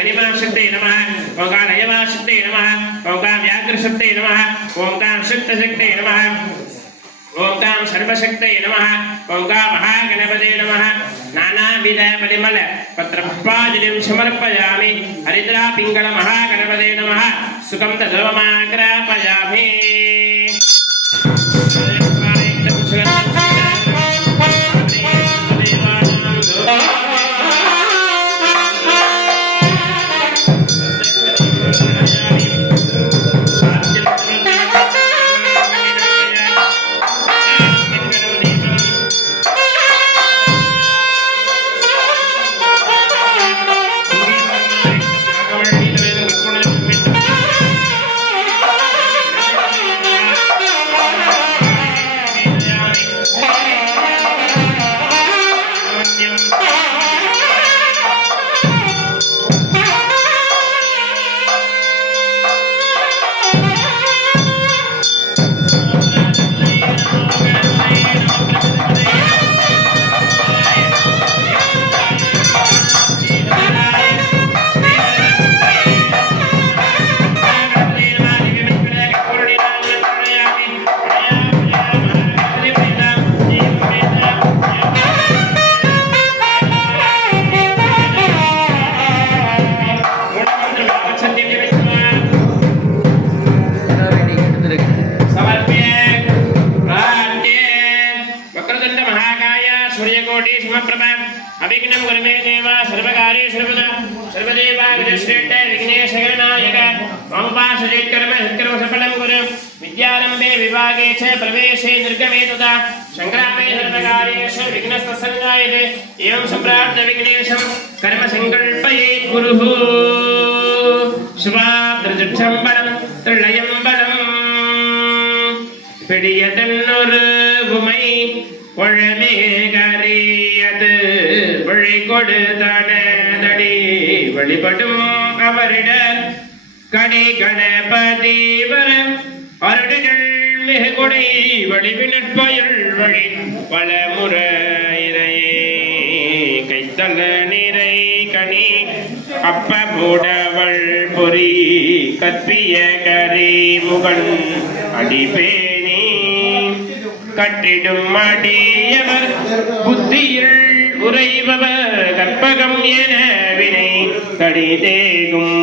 गरिमाशक्ते नमः ओंकार अयमाशक्ते नमः ओंकार व्याघ्रशक्ते नमः ओंकार शक्तशक्ते नमः ओंकार सर्वशक्ते नमः ओंकार महागणपते नमः नानाविध परिमल पत्रपुष्पांजलिं समर्पयामि हरिद्रा पिंगल महागणपते नमः सुखं तदवमाग्रापयामि अभिघ्नं गुरुमे देवा सर्वकार्ये सर्वदा सर्वदेवा विजयश्रेष्ठ विघ्नेश गणनायक ममोपासते कर्म सत्कर्म सफलं गुरु विद्यारंभे विभागे च प्रवेशे निर्गमे तथा संग्रामे सर्वकार्येषु विघ्नस्तसञ्जायते एवं सम्प्राप्त विघ्नेशं कर्म संकल्पयेत् गुरुः शुभाद्रजक्षं बलं त्रिलयं बलं पिडियतन्नुरु भूमै ஒழமேகரியது வழி கொடுத்தனதடி வழிபடும் அவரிட கடி கணபதி வர அருடுகள் மிகு கொடை வழிவினற்பயல் வழி பலமுறையே கைத்தல நிறை கனி அப்ப பூடவள் பொறி கற்பிய கரி முகன் அடிபேணி கட்டிடும் அடியவர் புத்தியில் உறைபவர் கற்பகம் என வினை கடிதேகும்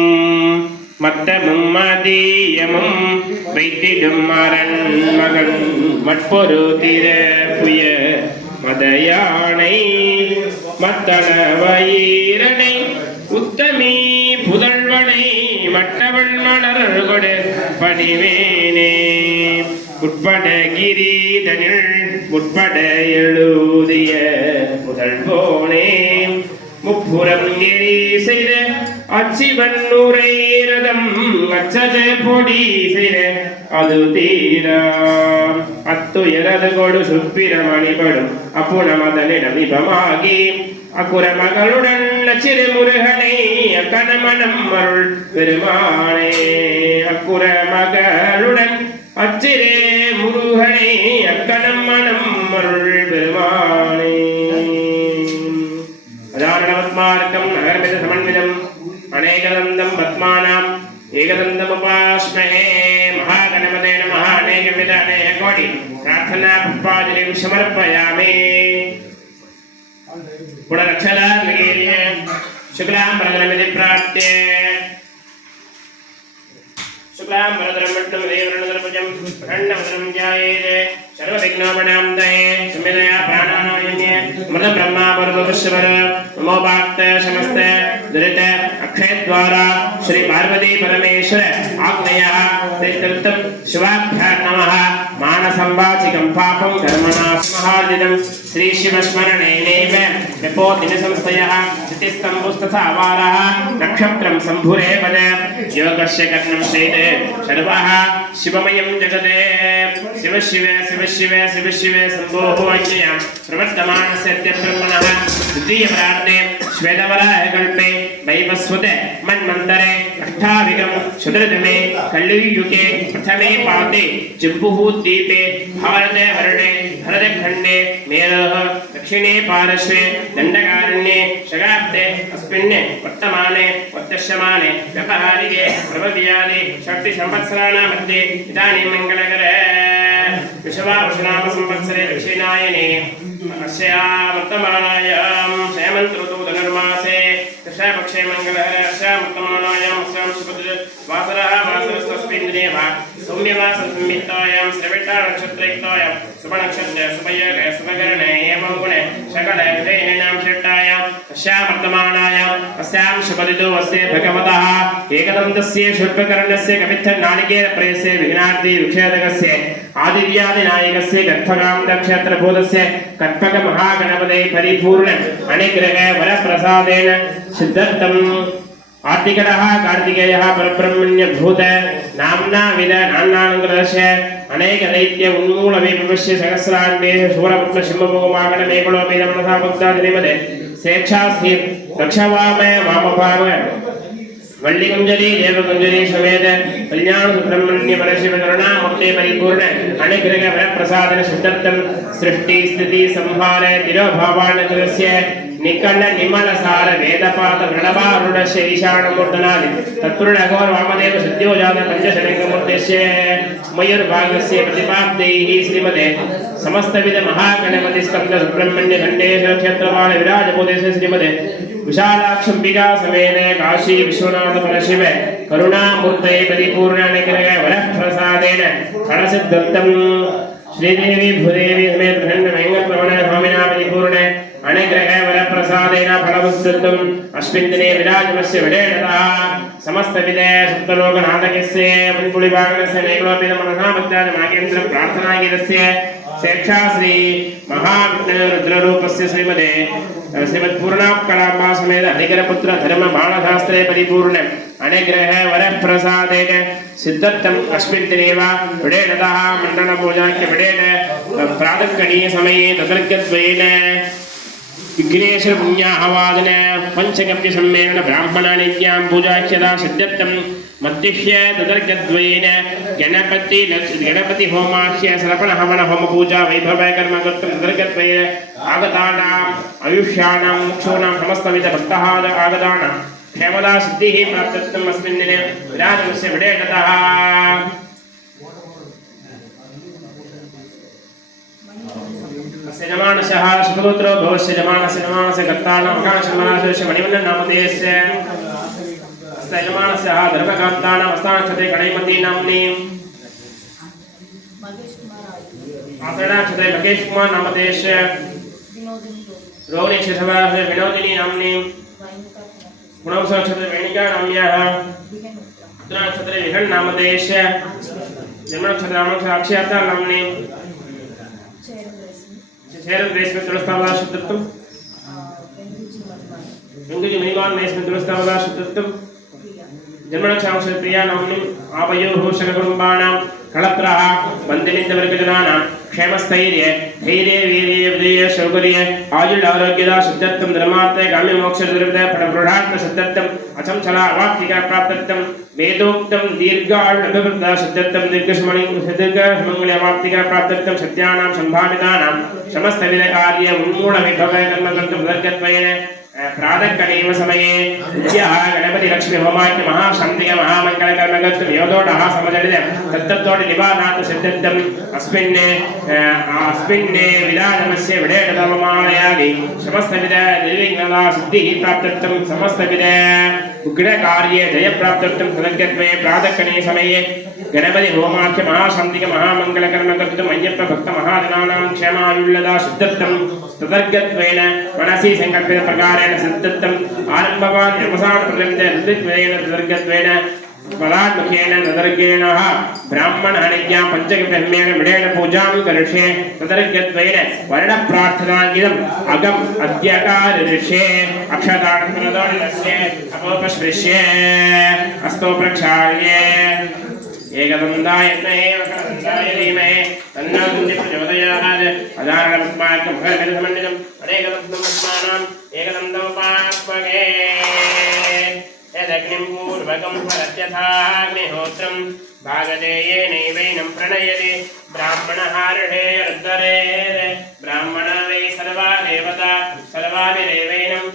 மத்தமும் மதியமும் வைத்திடும் அரண் மகன் மற்பொரு திர புய மதயானை மத்தள வயிரனை உத்தமி புதல்வனை மற்றவள் மலர் கொடு பணிவேனே உட்பட கிரீதனில் உட்பட எழுதிய முதல் போனே முப்புறம் எரி செய்த அச்சிவன் உரை ரதம் அச்சத பொடி செய்த அது தீரா அத்துயரது கொடு சுப்பிரம் அணிபடும் அப்புணமதனிடம் இபமாகி அக்குர மகளுடன் சிறு முருகனை அக்கணமணம் அருள் பெருமானே அக்குர மகளுடன் அச்சிரே முருகனை அக்கணம் மனம் அருள் பெருமானே அதாரணவத்மார்க்கம் நகர்மித சமன்விதம் அநேகதந்தம் பத்மானாம் ஏகதந்தம் உபாஸ்மஹே மகாகணபதே நமः அநேகவித அநேக கோடி பிரார்த்தனா புஷ்பாஞ்சலிம் சமர்ப்பயாமி புனரக்ஷலாத்மகீரிய சுக்லாம் வரதனமிதி பிரார்த்தே शुक्लां वरदरं वट्टं देवरणदर्पजं प्रण्डवदनं ध्यायेत् सर्वविघ्नोपशान्तये संविदया प्राणानायन्ये मृतब्रह्मा वरदवश्यवर नमोपाक्त समस्त दुरित अक्षयद्वारा श्री पार्वती परमेश्वर आज्ञया तीर्थं शिवाभ्यां नमः मानसंवाचिकं पापं कर्मणास्महार्जितं श्री शिवस्मरणेनैव यपोदिनसंस्थयः स्थितिस्तम्भुस्तथावारः नक्षत्रं सम्भुरे पद योगस्य कर्णं श्रेत् सर्वः शिवमयं जगत् शिव शिव शिव शिव शिव शिव शंभोः अज्ञया प्रवर्तमानस्य ब्रह्मणः द्वितीय प्रार्थे श्वेतवराह कल्पे वैवस्वते मन्वन्तरे अष्टाविगम शततमे कलियुगे प्रथमे पादे जम्बुः द्वीपे भारते वर्णे भरतखण्डे मेरः दक्षिणे पार्श्वे दण्डकारण्ये शगाब्दे अस्मिन् वर्तमाने वर्तस्यमाने व्यवहारिके प्रभव्यादि षष्टिसंवत्सराणां मध्ये इदानीं मङ्गलकरे विश्वावसुनाम संवत्सरे दक्षिणायने अस्या वर्तमानायां हेमन्तऋतु धनुर्मासे कृष्णपक्षे मङ्गलहर अस्यां वर्तमानायां अस्यां वासरः वासरस्तस्मिन् सौम्यमास संयुक्तायां श्रविष्ठा नक्षत्रयुक्तायां शुभनक्षत्रे शुभयोगे शुभकरणे एवं गुणे सकल हृदयेनां षट्टायां अस्यां वर्तमानायाम् अस्यां शुभऋतौ अस्य भगवतः एकदन्तस्य शुभकर्णस्य कवित्थनालिकेरप्रयस्य विघ्नार्ति विक्षेदकस्य आदिव्यादिनायकस्य गर्भकामदक्षत्रभूतस्य कल्पकमहागणपते परिपूर्ण अनुग्रह वरप्रसादेन सिद्धर्थम् आर्तिकटः कार्तिकेयः परब्रह्मण्यभूत नाम्ना विद नान्नानुग्रहस्य अनेक दैत्य उन्मूलविपश्य सहस्राण्डे शूरपुत्र सिंहभोगमागणमेकुलोपेदं मनसा भक्तादिनिमदे स्वेच्छास्ति दक्षवामय वामभाग वल्लिकुञ्जली देवकुञ्जली समेत कल्याण सुब्रह्मण्य परशिव करुणामूर्ते परिपूर्ण अनुग्रह वरप्रसादन सिद्धर्थं सृष्टि स्थिति संहार तिरोभावानुग्रहस्य निकल निमल सार वेदपात प्रणवारुणस्य ईशानमूर्तनादि तत्पुरुषघोर वामदेव सद्योजात पंचशलिंगमूर्तेस्य मयूरभागस्य प्रतिपाद्यैः श्रीमते समस्तविध महागणपति स्कंद सुब्रह्मण्य खण्डेश क्षेत्रपाल विराजभूतेस्य श्रीमते विशालाक्षंबिका समेत काशी विश्वनाथ परशिव करुणामूर्ते परिपूर्ण अनुग्रह वरप्रसादेन फलसिद्धर्थं श्रीदेवी भूदेवी समेत प्रसन्न वेंकटरमण स्वामिना परिपूर्ण अनुग्रह वरप्रसादेन फलसिद्धर्थम् अस्मिन् दिने विराजमस्य विडेणतः समस्तविध सप्तलोकनाथकस्य पुण्पुलिभागस्य नैकलोपेदं मनसा भक्तादिमागेन्द्र प्रार्थनागीतस्य स्वेच्छा श्री महाविष्णुरुद्ररूपस्य श्रीमते श्रीमत्पूर्णाकलाम्बा समेत हरिकरपुत्र धर्म बाणशास्त्रे परिपूर्ण अनुग्रह वरप्रसादेन सिद्धर्थम् अस्मिन् दिने विडेणतः मण्डलपूजाख्य विडेन प्रातःकणीयसमये तदर्घ्यद्वयेन विघ्नेश्वर पुण्याहवादन पंचगव्य सम्मेलन ब्राह्मणानित्यां पूजाख्यता सिद्धर्थं मध्य तदर्घ्यद्वयेन गणपति होमाख्य सर्पण हवन होम पूजा वैभव कर्म कर्तुं तदर्घ्यद्वयेन आगतानाम् आयुष्याणां मोक्षाणां समस्तविध भक्तः आगतानां क्षेमदा सिद्धिः प्राप्तर्थम् अस्मिन् दिने विराजमस्य विडेणतः यजमानशः सुपुत्रो भवस्य यजमानस्य यजमानस्य कर्तारः मकानशर्मणास्य मणिवन्नन नामधेयस्य यजमानस्य धर्मकान्तानाम् अस्तानक्षते कणैमती नाम्नी आसरणाक्षते महेश कुमार नामधेयस्य रोहिणी क्षेत्रस्य विनोदिनी नाम्नी गुणवंशक्षते वेणिका नाम्याः उत्तराक्षते विहन् नामधेयस्य जन्मनक्षते रामनक्षते अक्षयाता नाम्नी शेरन रेशमी तुलस्तावला शुद्धत्तम इंगुजी महिमान रेशमी तुलस्तावला शुद्धत्तम जन्मनक्षांश प्रिया नाम्नि आवयोः शककुटुम्बानां कलत्राः बन्धुमित्रवर्गजनानां क्षेमस्थैर्य धैर्य वीर्य विजय सौकर्य आयुल आरोग्यदा सिद्धत्तम धर्मार्थ काम्य मोक्ष दुर्विद फलप्रदात्म सिद्धत्तम अचंचला अवाप्तिका प्राप्तत्तम वेदोक्तम दीर्घायुल अभिवृद्धा सिद्धत्तम दीर्घसुमंगल अवाप्तिका प्राप्तत्तम सत्यानां संभावितानां समस्तविध कार्य उन्मूल विभव कर्म कर्तुं तदर्घ्यत्वेन प्रातःकालीन समये विद्याः गणपति लक्ष्मी होमाख्य महाशान्तिक महामंगल कर्म कर्तुं योगोडः समजलित तत्तत्तोड निवारणात् सिद्धत्तम् अस्मिन् विराजमस्य विडेणतममालयादि समस्तविध निर्विघ्नता सिद्धिः प्राप्तर्थं समस्तविध उग्रकार्ये जयप्राप्तर्थं तदर्घ्यत्वे प्रातःकालीन समये गणपति होमाख्य महाशान्तिक महामंगल कर्म कर्तुम् अय्यप्प भक्त महाजनानां क्षेमायुल्लदा सिद्धत्तं तदर्घ्यत्वेन मनसि संकल्पित प्रकारेण सिद्धत्तम् आरम्भवान् अवसानपर्यन्ते ऋत्वित्वेन तदर्घ्यत्वेन पदात्मकेन तदर्घ्येन ब्राह्मणहनिज्ञा पञ्चकब्रह्मेण विडेन पूजां करिष्ये तदर्घ्यत्वेन वर्णप्रार्थनागिदम् अगम् अद्यकारिष्ये अक्षतार्थनदोषस्य अपोपस्पृश्ये अस्तो प्रक्षाल्ये एकदन्ताय विद्महे वक्रतुण्डाय धीमहि तन्नो दन्तिः प्रचोदयात् अजानपद्मार्कं मुखमिदसमन्वितम् अनेकदन्तं पद्मानाम् एकदन्तमुपास्महे यदग्निं पूर्वकं परत्यथाग्निहोत्रं भागधेयेनैवैनं प्रणयति ब्राह्मणः ऋषेरुद्धरे ब्राह्मण वै सर्वा देवता सर्वाभिदेवैनं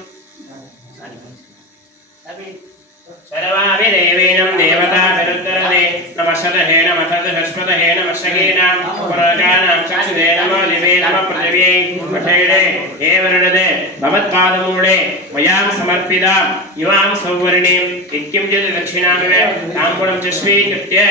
सर्वाभिदेवैनं देवताभिरुद्धरते नमः शतहे नमः तद्हस्पतहे नमः शकेनां पुरजानां चक्षुषे नमो दिवे नमः पृथिव्यै वषेणे हे वर्णदे भवत्पादमूले मयां समर्पितां इमां सौवर्णीं इत्युक्ते दक्षिणामिव ताम्बूलं च स्वीकृत्य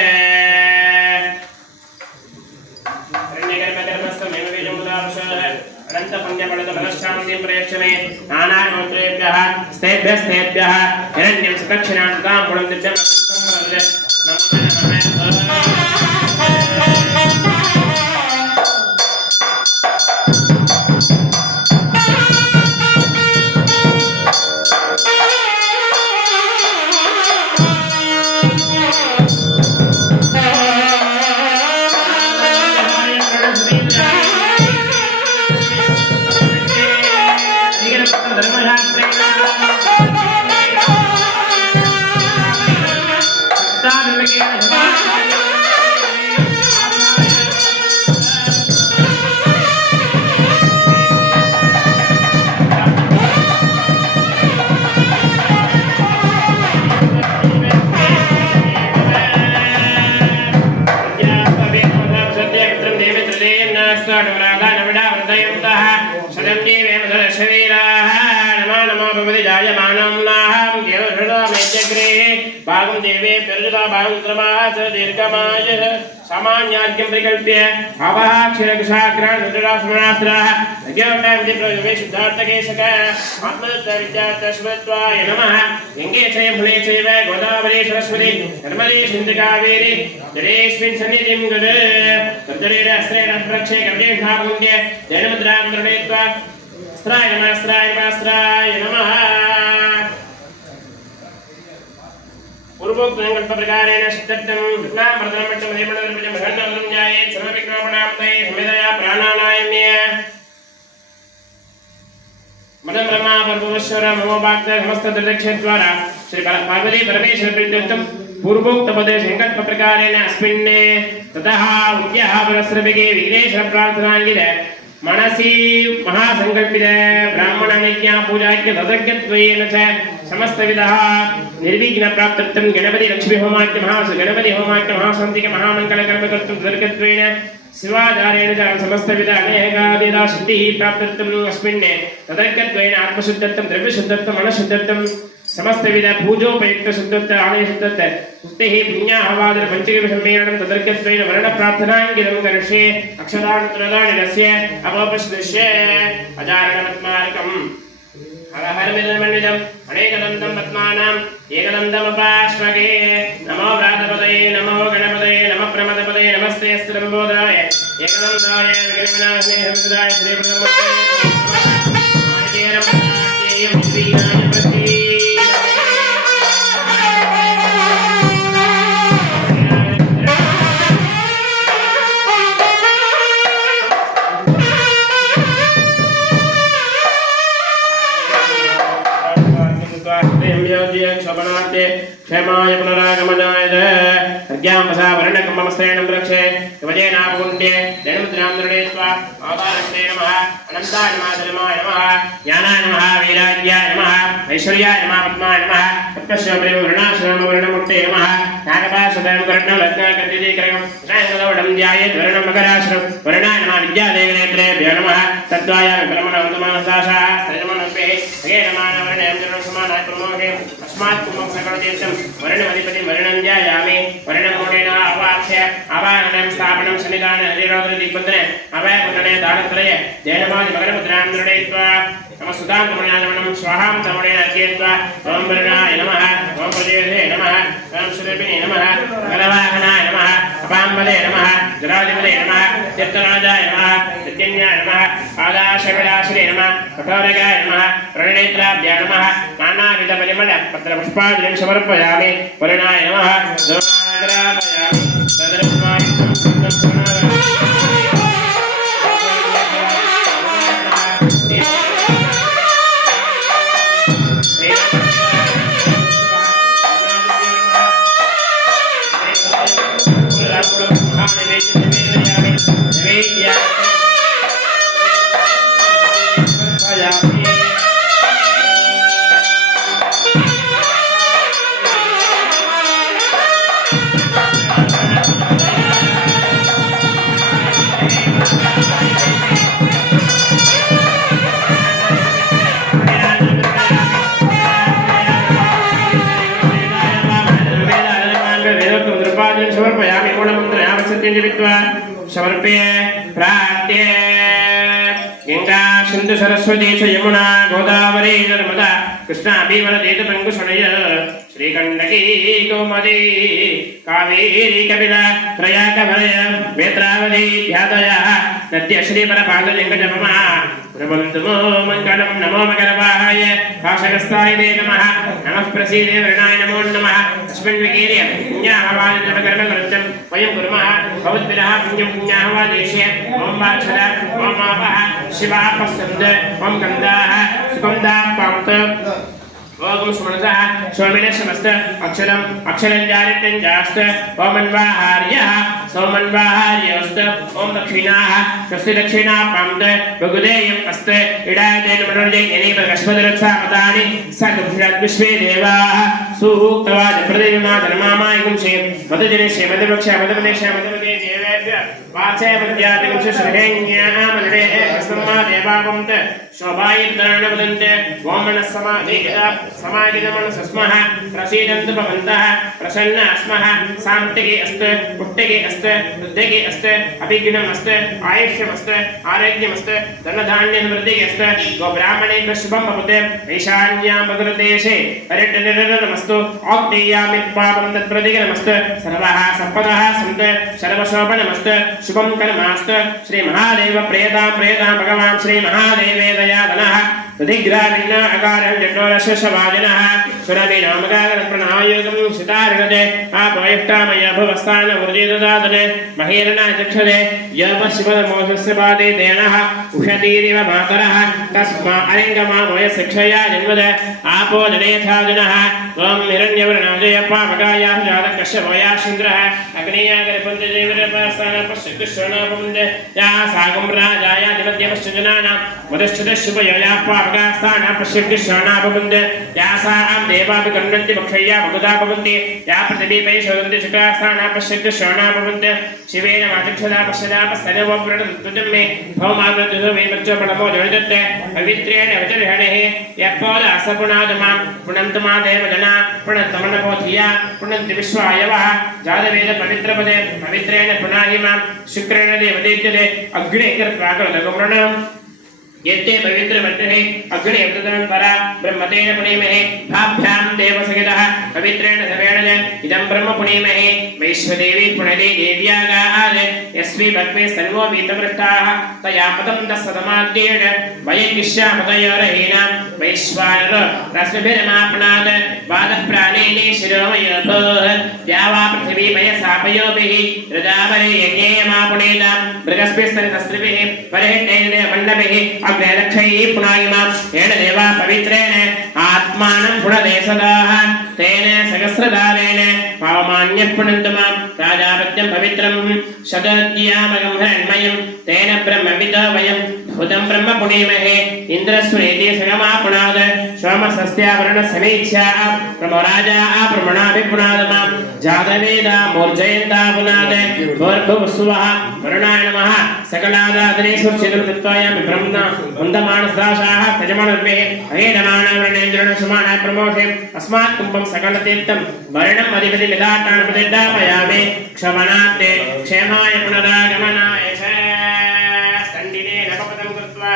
अनन्तपुण्यफलदफलश्चान्तिं प्रयच्छमे नानागोत्रेभ्यः स्तेभ्यः हिरण्यं सदक्षिणां ताम्बूलं दिव्यं भागं देवे प्रजता भागं क्रमाच दीर्घमाय सामान्यार्घ्यं प्रकल्प्य अवहाक्षरक्षाग्रान् रुद्रास्मणास्त्राः यज्ञोपं दिप्रयोगे शुद्धार्थके सक आत्मदत्तविद्यार्थस्वत्वाय नमः गङ्गे च यमुने चैव गोदावरी सरस्वती नर्मदे सिन्धु कावेरी जलेऽस्मिन् सन्निधिं गुरु तद्दरेण प्रक्षे कविदेशापुण्य जैनमुद्रां प्रणेत्वा अस्त्राय नमः पूर्वोक्त संकल्प प्रकारेण सिद्धत्तं विघ्नामर्दनमट्टं देवनदर्पणं भगवन्तं ध्यायेत् सर्वविघ्नोपशान्तये समेतया प्राणानायम्य मदं ब्रह्मा परमेश्वर ममोपाक्त समस्त त्रिदक्षद्वारा श्री पार्वती परमेश्वर प्रीत्यर्थं पूर्वोक्त पदे संकल्प प्रकारेण अस्मिन् ततः उद्यः परस्रविगे विघ्नेश्वर प्रार्थनाङ्गित मनसि महासंकल्पित ब्राह्मणनिज्ञा पूजाज्ञ तदज्ञत्वेन च समस्तविधः निर्विघ्न प्राप्त्यर्थं गणपति लक्ष्मी होमाख्य गणपति होमाख्य महाशान्तिक महामंगल कर्म कर्तुं तदज्ञत्वेन शिवाचारेण च समस्तविध अनेकादिदा सिद्धिः प्राप्त्यर्थम् अस्मिन् तदज्ञत्वेन आत्मशुद्धत्वं द्रव्यशुद्धत्वं मनःशुद्धत्वं समस्तविध पूजोपयुक्त शुद्धत्व आलय शुद्धत्व स्तुतिः पुण्याहवादन पंचकविध सम्मेलनं तदर्घत्वेन वर्ण प्रार्थनाङ्गितं करिष्ये अक्षरानुत्रदानिरस्य अपोपस्दृश्य अजारणपद्मार्कम् हर हर मिदन्मन्वितम् अनेकदन्तं पद्मानाम् एकदन्तमुपास्मगे नमो व्रातपदये नमो गणपतये नमः प्रमदपदये नमस्ते स्त्रम्बोधाय एकदन्ताय विघ्नविनाशने हरिदाय श्रीब्रह्मण्ये क्षेमाय पुनरागमनाय प्रज्ञापसा वर्णकममस्तेनं रक्षे कवचेनापुण्ये दैनमुद्रां दृढेत्वा अवतारस्ते नमः अनन्ताय नमः धर्माय नमः ज्ञानाय नमः वीराज्याय नमः ऐश्वर्याय नमः पद्माय नमः तत्पश्यमेव वर्णाश्रमं वर्णमुक्ते नमः नागपाशुदं वर्णलग्नाकटिकरं शायङ्गलवडं ध्यायेत् वर्णं मकराश्रमं वर्णाय नमः विद्यादेवनेत्रेभ्यो नमः तद्वायामि परमनवतमानसाशाः सजमनोपे हगे नमः वर्णयं जनं समानाय प्रमोहे अस्मात् कुमं सकलतीर्थं वर्णमधिपतिं वर्णं ध्यायामि वर्णमूलेन अवाक्ष्य आवाहनं स्थापनं सन्निधानं हरिरोधदिग्बन्धने अभयकुण्डले दानत्रये जैनमादि मकरमुद्रां दृढयित्वा नमः सुधां तमोण्याजमनं स्वाहां तमोणेन अर्चयित्वा ओं वर्णाय नमः ओं प्रदेवते नमः ओं सुरभिने नमः गलवाहनाय नमः अपाम्बले नमः जलाधिपते नमः तीर्थराजाय नमः यज्ञन्याय नमः पादाशविलासिने नमः कठोरगाय नमः प्रणेत्राभ्याय नमः नानाविधपरिमल पत्रपुष्पादिनं समर्पयामि वर्णाय नमः द्रोणाग्रापयामि किञ्चित्वा समर्प्य प्राप्य गंगा सिंधु सरस्वती च यमुना गोदावरी नर्मदा कृष्णा भीमनदी तपंकुशनय श्रीगंडकी गोमती कावेरी कपिला प्रयागभय वेत्रावती ध्यातया नद्य श्रीपरपादलिङ्गजपमा प्रबन्धुमो मङ्गलं नमो मकरवाहाय भाषकस्थाय नमः नमः प्रसीदे वृणाय नमो नमः तस्मिन् विकीर्य पुण्याहवाय नमकर्मकृत्यं वयं कुर्मः भवद्भिरः पुण्यं पुण्याहवादेशे ॐ वाक्षरा ॐ आपः शिवा पश्यन्त ॐ गन्धाः सुगन्धाः पावत ओम सुमनसः सोमिनशमस्त अक्षरम् अक्षरं जारितं जास्त ओमन्वाहार्यः सोमन्वाहार्यस्त ओम दक्षिणाः स्वस्ति दक्षिणा पामत भगुदेयम् अस्त इडायतेन मनोजयेनि बृहस्पतिरक्षामतानि सकुभ्यात् विश्वे देवाः सूक्तवाद प्रतिमा धर्मामायिकुं शे मदजनेशे मदवक्षा मदमदेशे मदमदे देवेभ्य वाचे मद्यादिकुं श्रहेण्याः मदरे हस्तम्मा देवावन्त शोभायित्राण वदन्ते ओमनः समाधिता समागिनमन सस्मः प्रसीदन्तु भवन्तः प्रसन्न अस्मः सान्तिके अस्त पुष्टिके अस्त वृद्धिके अस्त अभिघ्नम् अस्त आयुष्यम् अस्त आरोग्यम् अस्त धनधान्यसमृद्धिके अस्त गोब्राह्मणेभ्यः शुभं भवते ईशान्यां भद्रदेशे पर्यटननिरतमस्तु औक्तेयामि पापं तत्प्रतिगतमस्तु सर्वः सम्पदः सन्तु सर्वशोभनमस्त शुभं कर्मास्तु श्रीमहादेव प्रेतां भगवान् श्रीमहादेवे दयाधनः तदिग्राविण्ण अकारं जटोरशशवादिनः सुरभिनामकागरं प्रणायोगं सितारणते आपोयष्टामय भवस्थान वृजिददातने महीरणा चक्षते यमशिवमोषस्य पादे तेनः उषतीरिव मातरः तस्मा अरिङ्गमामोय शिक्षया जन्मद आपो जनेथादिनः ॐ हिरण्यवर्णाजय पावकायाः जातकश्यपयाशीन्द्रः अग्नेयागरपञ्चदेवरपास्थानपश्यकृष्णपुञ्ज या सागं राजायाधिपत्यपश्चजनानां मदश्चुतशुभयया पावकास्थान पश्यकृष्णापबन्ध या सा आं देवाभिकण्डन्ति भक्षय्या भगुदा भवन्ति या पृथिवीपै शोधन्ति शुकास्थान पश्यकृष्णापबन्ध शिवेन वाचक्षदा पश्यदा पस्तनवव्रणतुजं मे भौमाग्रजुः मे मज्जपणमो जनिदत्त पवित्रेण विचर्हणेः यत्पोदासपुणादमां पुनन्तु मा देवजना पुनन्तमनपोधिया पुनन्ति विश्वायवः जातवेद पवित्रपदे पवित्रेण पुनाहि मां शुक्रेण देवदेज्यते अग्ने कृत्वाकरदगमरणम् येते पवित्र वर्तते अग्नि अमृतं परा ब्रह्मतेन पुनीमहे भाभ्यां देवसहितः पवित्रेण सवेण इदं ब्रह्म पुनीमहे वैश्वदेवी पुनदे देव्यागाद यस्मै भक्मे सर्वो वीतवृत्ताः तया पदं दशतमाद्येन वयकिष्यामतयोरहीनां वैश्वानर रश्मिभिर्मापणाद वादः प्राणेने शिरोमयोः द्यावा पृथिवी पयसापयोभिः रजावरे यज्ञेयमापुणेतां मृगस्भिस्तनतस्त्रिभिः परिहितेन मण्डभिः अग्निरक्षैः पुनायिमां येन देवा पवित्रेण आत्मानं पुनदे सदाः तेन सहस्रदारेण पावमान्यः पुनन्तु मां राजापत्यं पवित्रं शतद्यामगं हिरण्मयं तेन ब्रह्मविदो वयं भूतं ब्रह्म पुनीमहे इन्द्रस्वनेति सगमापुनाद सोमसस्यावरणसमीक्षा प्रमराजा प्रमणाभिपुनाद मां जातवेदा मूर्जयन्ता पुनाद भूर्भुवस्सुवः वरुणाय नमः सकलादादने सुचिदुर्कृत्वायामि ब्रह्म वन्दमानसदाशाः तजमानर्मे अहेडमानवर्णेन्द्रेण सुमानाय प्रमोषे अस्मात् कुम्भं सकलतीर्थं वर्णम् अधिपति विदाटान् प्रतिदापयामि क्षमणान्ते क्षेमाय पुनरागमनाय स्तण्डिने नवपदं कृत्वा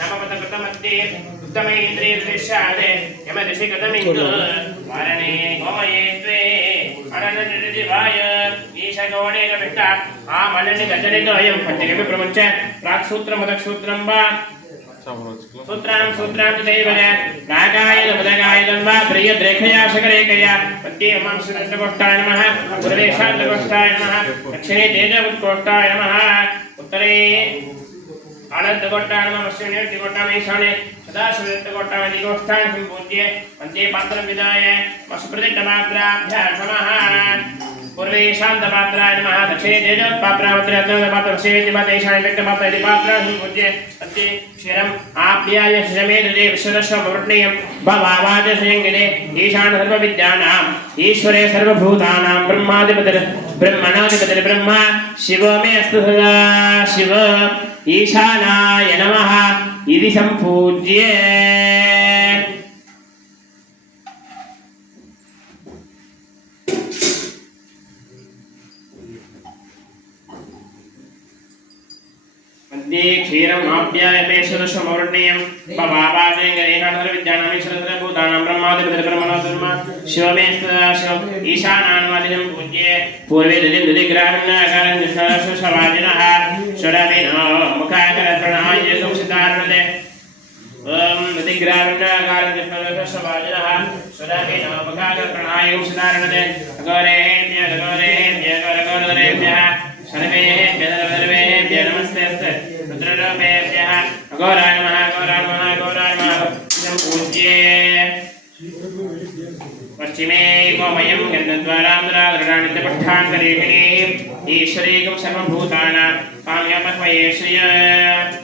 नवपदकृतमध्ये उत्तमैन्द्रियदृश्यादे यमऋषिकृतमिन्दु वारणे गोमये त्वे अनननिर्दिवाय ईशगोणेन पिष्टा आमननि गजनितोऽयं पञ्चकमि प्रमुच्य प्राक्सूत्रमदक्सूत्रं वा सूत्राणं दैवज रागायदमुदगायदं वा प्रियद्रेखया शकरेखया मध्ये मांसदन्तकोष्ठाय नमः पूर्वेशान्तकोष्ठाय नमः दक्षिणे तेजोत्कोष्ठाय नमः उत्तरे आनन्दकोष्ठाय नमः पश्चिमे दिकोष्ठाय ईशाने सदाशिवदत्तकोष्ठाय सम्पूज्य मध्ये पात्रं विदाय वसुप्रतिष्ठपात्राभ्यां नमः पूर्वे शान्तपात्राय नमः दक्षिणे तेजोत्पात्रावत्रे अग्निपात्रक्षेतिपात्रैशाने व्यक्तपात्रपात्रां सम्पूज्य मध्ये क्षीरम् आप्याय शमेदे विश्वदर्शमवर्णीयं भवावाचशयङ्गिने ईशान सर्वविद्यानाम् ईश्वरे सर्वभूतानां ब्रह्माधिपतिर्ब्रह्मा शिवो मे अस्तु सदा शिव ईशानाय नमः इति सम्पूज्य क्षीरम् आप्यायपेशदशमौर्णीयं पवापादेङ्गरेखाधर विद्यानामीश्वरधर भूतानां ब्रह्मादिपतिर्ब्रह्मणोधर्म शिवमेस्तदाशिवम् ईशानान्वादिनं पूज्ये पूर्वे दधिग्राह्णाकारं निष्ठशवाजिनः षडविनो मुखाकरत्रणाय सुक्षितार्णते ॐ दधिग्राह्णाकारं निष्ठशवाजिनः षडविनो मुखाकरत्रणाय सुक्षितार्णते अघोरेभ्यः गरगोरेभ्यः सर्वेभ्यः नमस्ते रुद्ररूपेभ्यः अघोराय नमः अघोराय नमः अघोराय नमः पूज्ये पश्चिमे गोमयं गन्धद्वारान्द्रादृढानित्यपट्ठान्तरेखिणीं ईश्वरीकं सर्वभूतानां काम्यपत्मये श्रिय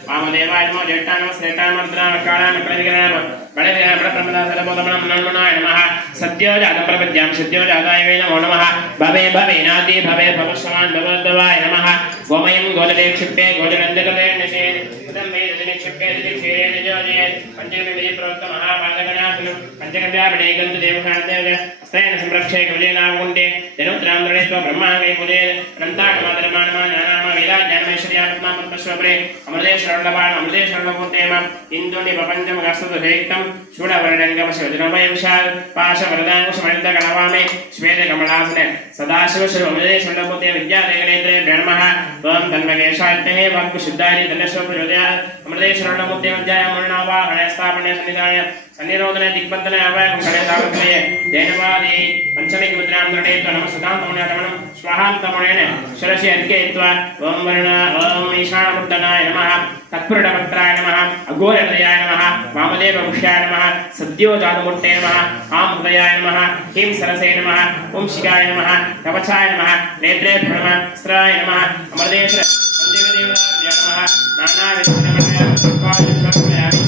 वामदेवाय नमो ज्येष्ठाय नमः श्रेष्ठाय नमः रुद्राकाराय नमः कलिविग्रहाय नमः गणेशाय नमः सत्योजातं प्रपद्यां सत्योजाताय नमो नमः भवे भवेनाति भवे भवस्वान् भवद्भवाय नमः गोमयं गोदरे क्षिप्ते गोदरन्दकते निषेध कृतं वेदने क्षिप्ते दिक्षेरे निजोजे पञ्चकविधि प्रोक्त महापादगणासनं पञ्चकव्यापणेकन्तु देवशान्तेव स्तेन संरक्षे कवलेनावकुण्डे जनुत्रान्द्रणे त्व ब्रह्माङ्गे कुले अनन्तागमाधर्माणमा ज्ञानाम वेदाज्ञानमैश्वर्या पद्मापद्मस्वप्रे अमृतेश्वरलपान् अमृतेश्वरलपूर्णेम इन्दुनि प्रपञ्चमगस्तुतधेक्तं शूलवर्णङ्गमशवजनमयविशाल पाशवरदाङ्कुशमणितकणवामे श्वेतकमलासने सदाशिवश्रीमृतेश्वरलपूर्णे विद्यादेगणेन्द्रे नमः त्वं तन्मकेशायत्ते वाक्शुद्धाय धनस्वप्रचोदया अमृतेश्वरलपूर्णे अध्याय मूर्णावाहने स्थापने सन्निधाय सन्निरोधने दिग्बन्धने अवयं गणेशावत्रे देनवादि पंचमिक मुद्रांगणे तो नमः सुदान्तमणितमनं स्वाहान्तमणेन शिरसि अर्पयित्वा ओम वरुण ओम ईशानमुद्दनाय नमः तत्पुरुषपत्राय नमः अघोरहृदयाय नमः वामदेवमुख्याय नमः सद्योजातमूर्ते नमः आमहृदयाय नमः हिं सरसे नमः ओम शिखाय नमः कवचाय नमः नेत्रे नमः स्त्राय नमः अमरदेश्वर पंचदेवदेवाय नमः नानाविधमणय स्वायुष्वयामि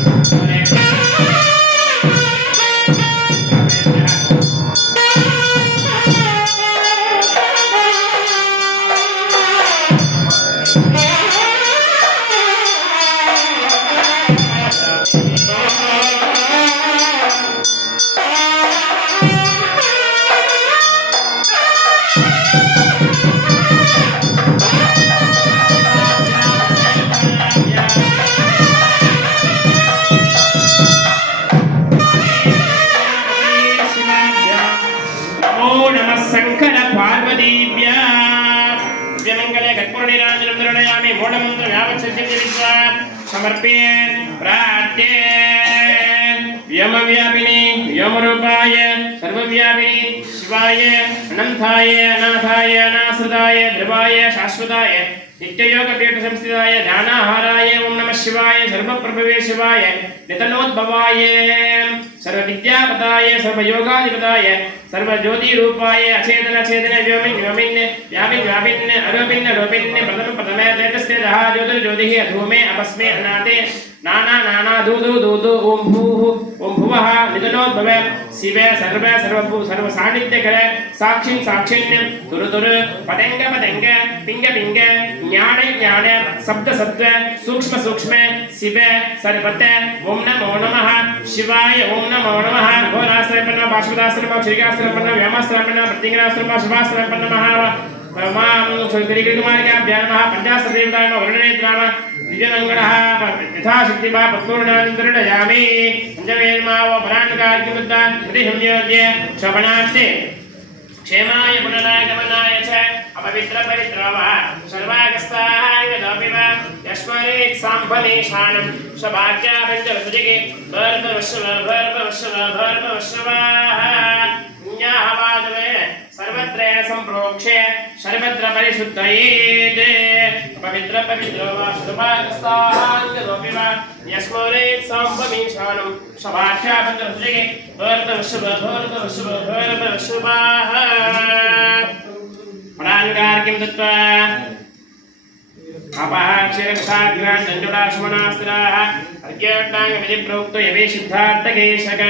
समर्पये प्रार्थये यमव्यापिनी यमरूपाय सर्वव्यापिनी शिवाय अनंताय अनाथाय अनाश्रिताय ध्रुवाय शाश्वताय नित्ययोगपीठ संस्थिताय ध्यानाहाराय ओम नमः शिवाय सर्वप्रभवे शिवाय नितनोद्भवाय सर्वविद्यापदाय सर्वयोगाधिपताय सर्वज्योतिरूपाय अचेतन चेतन व्योमिन् व्यापिन् अरूपिन् रूपिन् प्रथमे तेजस्ते दहा ज्योतिर्ज्योतिः अधूमे अपस्मे अनाते नाना नाना दू ओम भुवः निधनोद्भव शिवे सर्व सान्निध्यकर साक्षिन् तुरु पतंग पिंग ज्ञान शब्द सूक्ष्म शिव सर्वत्र ओम नमो नमः शिवाय ओम नमो नमः घोराश्रयपन्न पार्श्वदाश्रम क्षिरिकाश्रयपन्न व्यामाश्रयपन्न प्रतिग्राश्रम शुभाश्रयपन्न महामां सुगरिकुमार्याभ्यां नमः पंचाशदेवताय नमः वर्णनेत्राम निजनङ्गणः यथाशक्तिभा पत्पूर्णान्तर्डयामि पञ्चवेन्माव परान्कार्यमुद्दान् प्रतिसंयोज्य शोभनार्थे क्षेमाय पुनरागमनाय च अपवित्रपवित्रो वा सर्वागस्ताय यदोपिवा यस्मरेत् साम्भमेशानं स्वभाग्या पञ्चवसुजिके भर्भवश्वः सर्वत्र संप्रोक्ष्य सर्वत्र परिशुद्धयेत् पवित्रो वा शुभागस्ताङ्गदोपिवा यस्मरेत् साम्भमेशानं स्वभाग्या पञ्चवसुजिके भर्भवश्वः परान्गार्क्यं दत्त्वा अपः क्षीरकसाग्रान् दण्डुडाश्मनास्त्राः अर्घ्योट्टाङ्गविधिप्रोक्तो यवे सिद्धार्थकेशक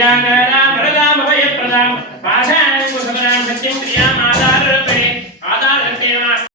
निराकारां वरदां भयप्रदां पाशाङ्कुशबलां सत्यं